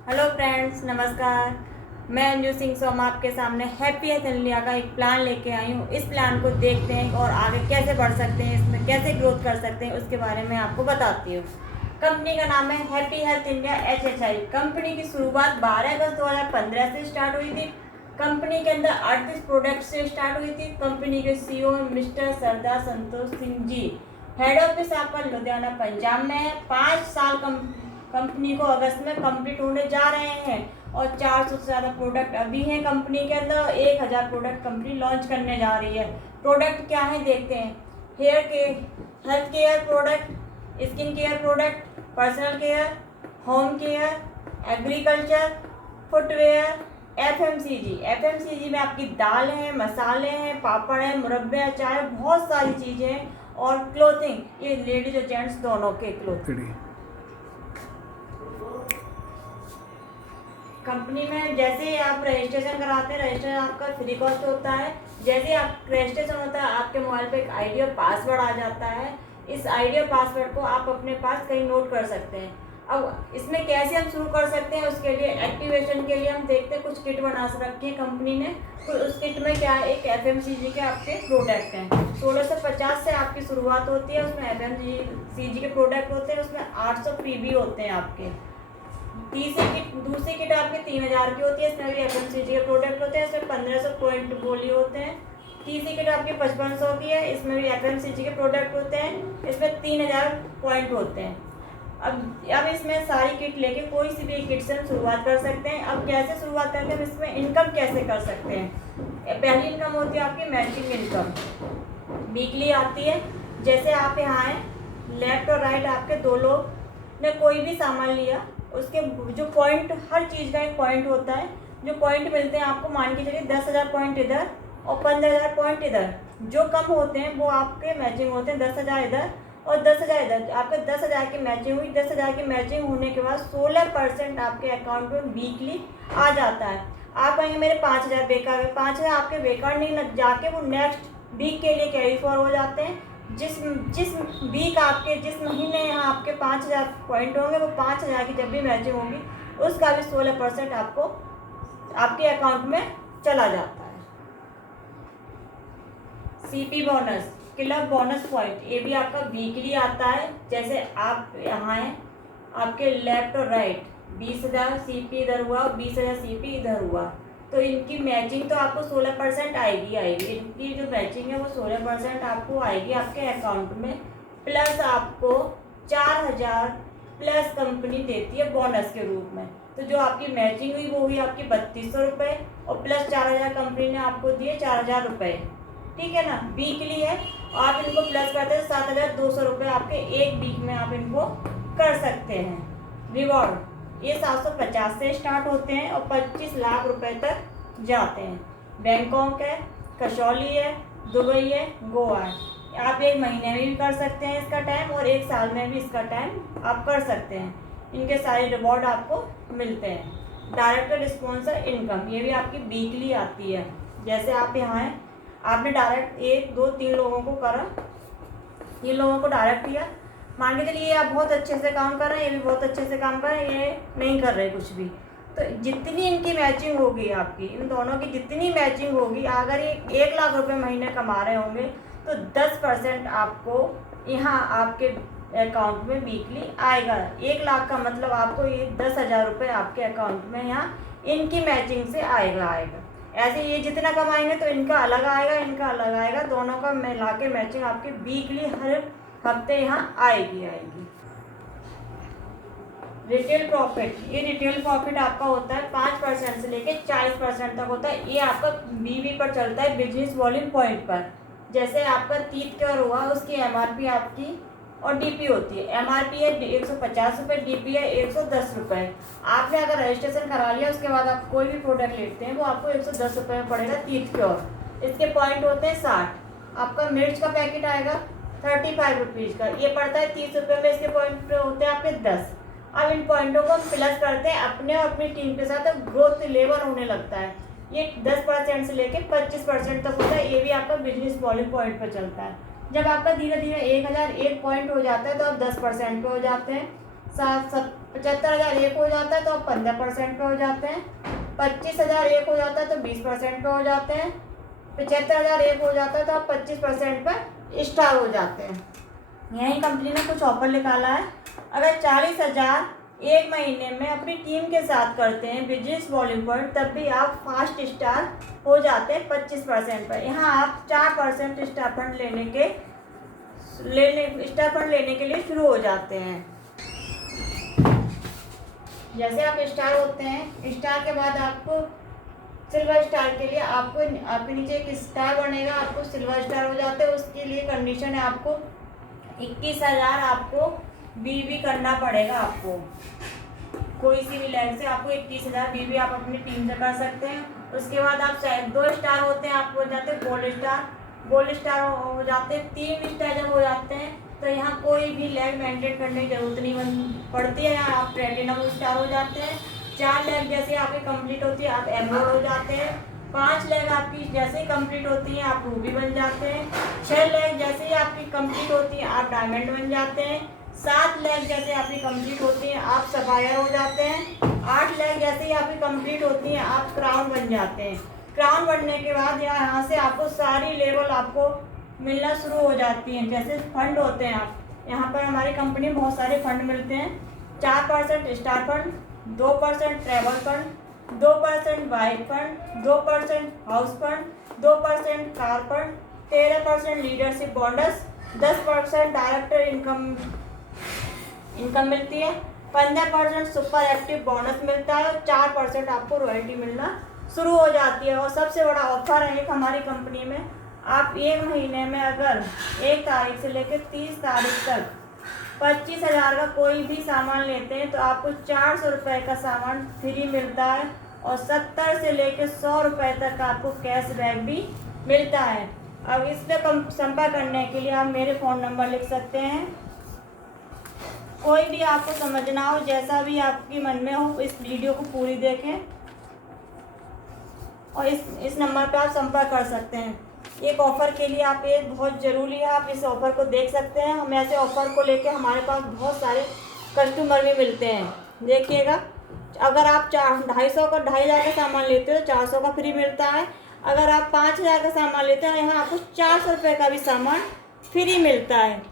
Hello friends, नमस्कार। मैं अंजू सिंह सोम आपके सामने हैप्पी हेल्थ इंडिया का एक प्लान लेके आई हूँ। इस प्लान को देखते हैं और आगे कैसे बढ़ सकते हैं, इसमें कैसे ग्रोथ कर सकते हैं, उसके बारे में आपको बताती हूँ। कंपनी का नाम है happy health India HHI। Company की शुरुआत 12 अगस्त 2015 से स्टार्ट हुई थी। कंपनी के अंदर 38 प्रोडक्ट से स्टार्ट हुई थी। कंपनी के CEO मिस्टर सरदार संतोष सिंह जी। हेड ऑफिस आपका लुधियाना पंजाब में है। 5 साल कंपनी को अगस्त में कंप्लीट होने जा रहे हैं और 400 से ज़्यादा प्रोडक्ट अभी हैं कंपनी के अंदर। 1000 प्रोडक्ट कंपनी लॉन्च करने जा रही है। प्रोडक्ट क्या है देखते हैं। हेयर के health care product, skin care product, personal care, home care, agriculture, footwear, FMCG में आपकी दाल है, मसाले हैं, पापड़ है, मुरब्बे, अचार, बहुत सारी चीज़ें हैं। और क्लोथिंग, ये लेडीज और जेंट्स दोनों के क्लोथिंग। कंपनी में जैसे ही आप रजिस्ट्रेशन कराते हैं, रजिस्ट्रेशन आपका फ्री कॉस्ट होता है। जैसे ही आप रजिस्ट्रेशन होता है, आपके मोबाइल पे एक आईडी और पासवर्ड आ जाता है। इस आईडी और पासवर्ड को आप अपने पास कहीं नोट कर सकते हैं। अब इसमें कैसे हम शुरू कर सकते हैं, उसके लिए एक्टिवेशन के लिए हम देखते हैं कुछ किट बना रखी है कंपनी ने। तो उस किट में क्या है, एक FMCG के आपके प्रोडक्ट हैं। 1650 से आपकी शुरुआत होती है। उसमें FMCG के प्रोडक्ट होते हैं, उसमें 800 फ्रीबी होते हैं आपके। दूसरी किट आपके 3000 की होती है। इसमें भी FMCG के प्रोडक्ट होते हैं। इसमें 1500 पॉइंट बोली होते हैं। तीसरी किट आपकी 5500 की है। इसमें भी FMCG के प्रोडक्ट होते हैं। इसमें 3000 पॉइंट होते हैं। अब इसमें सारी किट लेके कोई सी भी किट से हम शुरुआत कर सकते हैं। अब कैसे शुरुआत करते हैं, इसमें इनकम कैसे कर सकते हैं। पहली इनकम होती है आपकी मैचिंग इनकम, वीकली आती है। जैसे आप यहाँ हैं, लेफ्ट और राइट आपके दो लोग ने कोई भी सामान लिया, उसके जो पॉइंट, हर चीज़ का एक पॉइंट होता है। जो पॉइंट मिलते हैं आपको, मान के चलिए 10,000 पॉइंट इधर और 15,000 पॉइंट इधर। जो कम होते हैं वो आपके मैचिंग होते हैं, 10,000 इधर और 10,000 इधर। आपके 10,000 की मैचिंग हुई। 10,000 की मैचिंग होने के बाद 16% आपके अकाउंट में वीकली आ जाता है। आप कहेंगे मेरे 5,000 बेकार है। 5,000 आपके बेकार नहीं लग जाके वो नेक्स्ट वीक के लिए कैरी फॉर हो जाते हैं। जिस वीक आपके, जिस महीने यहाँ आपके 5,000 पॉइंट होंगे, वो 5,000 की जब भी मैचिंग होगी उसका भी 16% आपको आपके अकाउंट में चला जाता है। CP bonus, club bonus point, ये भी आपका वीकली आता है। जैसे आप यहाँ हैं, आपके लेफ्ट और राइट 20,000 CP इधर हुआ और 20,000 CP इधर हुआ, तो इनकी मैचिंग तो आपको 16% आएगी। इनकी जो मैचिंग है वो 16% आपको आएगी आपके अकाउंट में। प्लस आपको 4,000 प्लस कंपनी देती है बोनस के रूप में। तो जो आपकी मैचिंग हुई वो हुई आपकी 3200 रुपये और प्लस 4,000 कंपनी ने आपको दिए 4,000 रुपये। ठीक है ना, वीकली है। आप इनको प्लस करते हैं 7,200 रुपये आपके एक वीक में आप इनको कर सकते हैं। रिवॉर्ड ये 750 से स्टार्ट होते हैं और 25 लाख रुपए तक जाते हैं। बैंकॉक है, कसौली है, दुबई है, गोवा है। आप एक महीने में भी कर सकते हैं इसका टाइम, और एक साल में भी इसका टाइम आप कर सकते हैं। इनके सारे रिवॉर्ड आपको मिलते हैं। डायरेक्ट स्पॉन्सर इनकम, ये भी आपकी वीकली आती है। जैसे आप यहाँ हैं, आपने डायरेक्ट 1 2 3 लोगों को करा, 3 लोगों को डायरेक्ट किया। मान के चलिए आप बहुत अच्छे से काम कर रहे हैं, ये भी बहुत अच्छे से काम कर रहे हैं, ये नहीं कर रहे कुछ भी। तो जितनी इनकी मैचिंग होगी, आपकी इन दोनों की जितनी मैचिंग होगी, अगर ये 1 लाख रुपए महीने कमा रहे होंगे तो 10% आपको यहाँ आपके अकाउंट में वीकली आएगा। 1 लाख का मतलब आपको ये 10,000 रुपये आपके अकाउंट में यहाँ इनकी मैचिंग से आएगा। ऐसे ये जितना कमाएंगे तो इनका अलग आएगा, इनका अलग आएगा, दोनों का मिला के मैचिंग आपकी वीकली हर हफ्ते यहाँ आएगी। रिटेल प्रॉफिट, ये रिटेल प्रॉफिट आपका होता है 5% से लेके 40% तक होता है। ये आपका BV पर चलता है, बिजनेस वॉल्यूम पॉइंट पर। जैसे आपका 30 का हुआ, उसकी MRP आपकी और DP होती है। MRP है 150 रुपये, DP है 110 रुपये। आपने अगर रजिस्ट्रेशन करा लिया, उसके बाद आप कोई भी प्रोडक्ट लेते हैं वो आपको 110 रुपये में पड़ेगा 30 के। और इसके पॉइंट होते हैं 60। आपका मिर्च का पैकेट आएगा 35 रुपीज़ का, ये पड़ता है 30 रुपये में। इसके पॉइंट होते हैं आपके 10। अब इन पॉइंटों को हम प्लस करते हैं अपने और अपनी टीम के साथ, ग्रोथ लेवल होने लगता है। ये 10% से लेके 25% तक होता है। ये भी आपका बिजनेस वॉल्यूम पॉइंट पर चलता है। जब आपका धीरे धीरे 1,001 पॉइंट हो जाता है तो आप 10% पे हो जाते हैं। 7 75,000 एक हो जाता है तो आप 15% पे हो जाते हैं। 25,000 एक हो जाता है तो 20% पे हो जाते हैं। 75,000 एक हो जाता है तो आप 25% पर स्टार हो जाते हैं। यही कंपनी ने कुछ ऑफर निकाला है। अगर 40,000 एक महीने में अपनी टीम के साथ करते हैं बिजनेस वॉल्यूम पर, तब भी आप फास्ट स्टार हो जाते हैं 25% पर। यहाँ आप 4% स्टार फंड लेने के लिए शुरू हो जाते हैं। जैसे आप स्टार होते हैं, स्टार के बाद आपको सिल्वर स्टार के लिए आपके नीचे एक स्टार बनेगा, आपको सिल्वर स्टार हो जाते हैं। उसके लिए कंडीशन है आपको 21,000 आपको बीबी करना पड़ेगा। आपको कोई सी भी लैब से आपको 21,000 बीबी आप अपनी टीम से कर सकते हैं। उसके बाद आप चाहे 2 स्टार होते हैं, आपको हो जाते हैं गोल्ड स्टार हो जाते हैं। 3 स्टार जब हो जाते हैं तो यहाँ कोई भी लैब मेंटेन करने की जरूरत नहीं पड़ती है, यहाँ आप प्लेटिनम स्टार हो जाते हैं। 4 लैब जैसे आपकी कंप्लीट होती है आप एमरोल्ड हो जाते हैं। 5 लैब आपकी जैसे ही कंप्लीट होती हैं आप रूबी बन जाते हैं। 6 लैब जैसे ही आपकी कंप्लीट होती है आप डायमंड बन जाते हैं। 7 लैब जैसे आपकी कंप्लीट होती हैं आप सफायर हो जाते हैं। 8 लैब जैसे ही आपकी कंप्लीट होती हैं आप क्राउन बन जाते हैं। क्राउन बनने के बाद यहाँ से आपको सारी लेवल आपको मिलना शुरू हो जाती हैं। जैसे फंड होते हैं, आप यहाँ पर हमारी कंपनी में बहुत सारे फंड मिलते हैं। 4% star fund, 2% travel fund, 2% bike fund, 2% house fund, 2% car fund, 13% leadership bonus, 10% director income मिलती है, 15% सुपर एक्टिव बोनस मिलता है और 4% आपको रॉयल्टी मिलना शुरू हो जाती है। और सबसे बड़ा ऑफर है एक हमारी कंपनी में, आप एक महीने में अगर 1 तारीख से लेकर 30 तारीख तक 25,000 का कोई भी सामान लेते हैं तो आपको 400 रुपये का सामान फ्री मिलता है और 70 से लेकर 100 रुपये तक आपको कैशबैक भी मिलता है। अब इस पर संपर्क करने के लिए आप मेरे फ़ोन नंबर लिख सकते हैं। कोई भी आपको समझना हो, जैसा भी आपके मन में हो, इस वीडियो को पूरी देखें और इस नंबर पर आप संपर्क कर सकते हैं। एक ऑफ़र के लिए आप एक बहुत ज़रूरी है, आप इस ऑफ़र को देख सकते हैं। हम ऐसे ऑफ़र को लेके हमारे पास बहुत सारे कस्टमर भी मिलते हैं। देखिएगा, अगर आप 2,500 का सामान लेते हो तो 400 का फ्री मिलता है। अगर आप 5,000 का सामान लेते हैं यहाँ आपको 400 रुपये का भी सामान फ्री मिलता है।